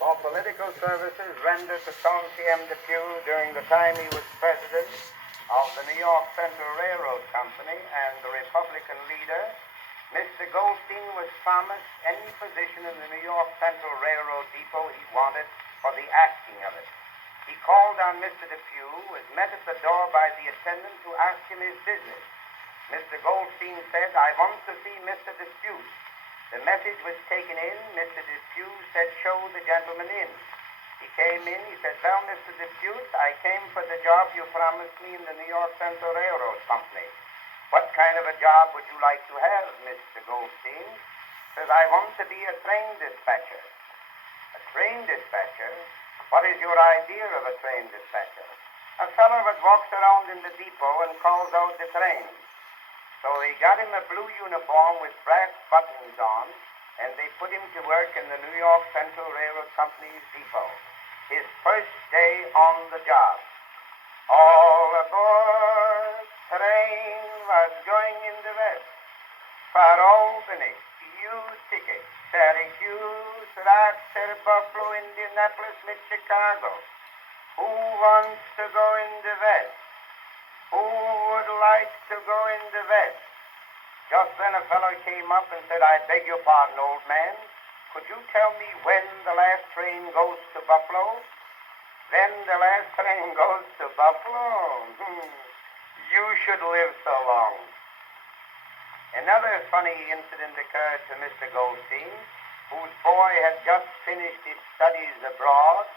for political services rendered to Chauncey M. Depew during the time he was president of the New York Central Railroad Company and the Republican leader, Mr. Goldstein was promised any position in the New York Central Railroad Depot he wanted for the acting of it. He called on Mr. Depew, was met at the door by the attendant who asked him his business. Mr. Goldstein said, "I want to see Mr. Depew." The message was taken in. Mr. Depew said, "Show the gentleman in." He came in. He said, "Well, Mr. Depew, I came for the job you promised me in the New York Central Railroad Company. What kind of a job would you like to have, Mr. Goldstein?" Says, "I want to be a train dispatcher." "A train dispatcher? What is your idea of a train dispatcher?" "A fellow that walks around in the depot and calls out the trains." So they got him a blue uniform with brass buttons on, and they put him to work in the New York Central Railroad Company's depot. His first day on the job. All aboard, train was going in the west. For Albany, use ticket. Syracuse, Rochester, Buffalo, Indianapolis, Chicago. Who wants to go in the west? Who would like to go in the west? Just then a fellow came up and said, "I beg your pardon, old man. Could you tell me when the last train goes to Buffalo?" "When the last train goes to Buffalo? You should live so long." Another funny incident occurred to Mr. Goldstein, whose boy had just finished his studies abroad.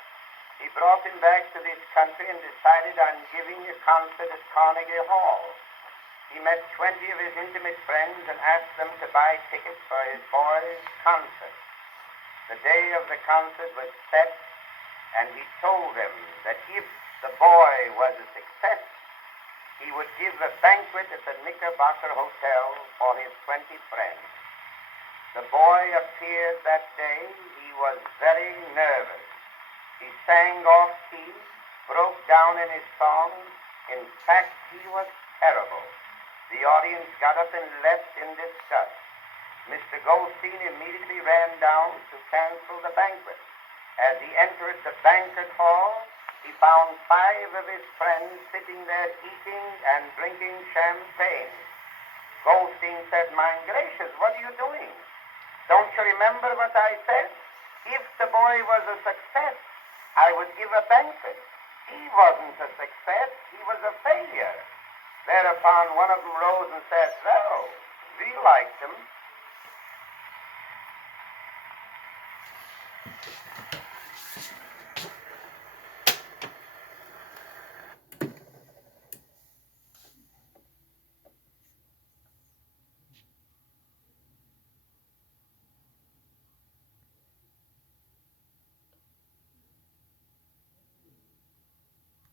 He brought him back to this country and decided on giving a concert at Carnegie Hall. He met 20 of his intimate friends and asked them to buy tickets for his boy's concert. The day of the concert was set, and he told them that if the boy was a success, he would give a banquet at the Knickerbocker Hotel for his 20 friends. The boy appeared that day. He was very nervous. He sang off key, broke down in his song. In fact, he was terrible. The audience got up and left in disgust. Mr. Goldstein immediately ran down to cancel the banquet. As he entered the banquet hall, he found 5 of his friends sitting there eating and drinking champagne. Goldstein said, "My gracious, what are you doing? Don't you remember what I said? If the boy was a success, I would give a banquet. He wasn't a success. He was a failure." Thereupon one of them rose and said, "Well, we liked him.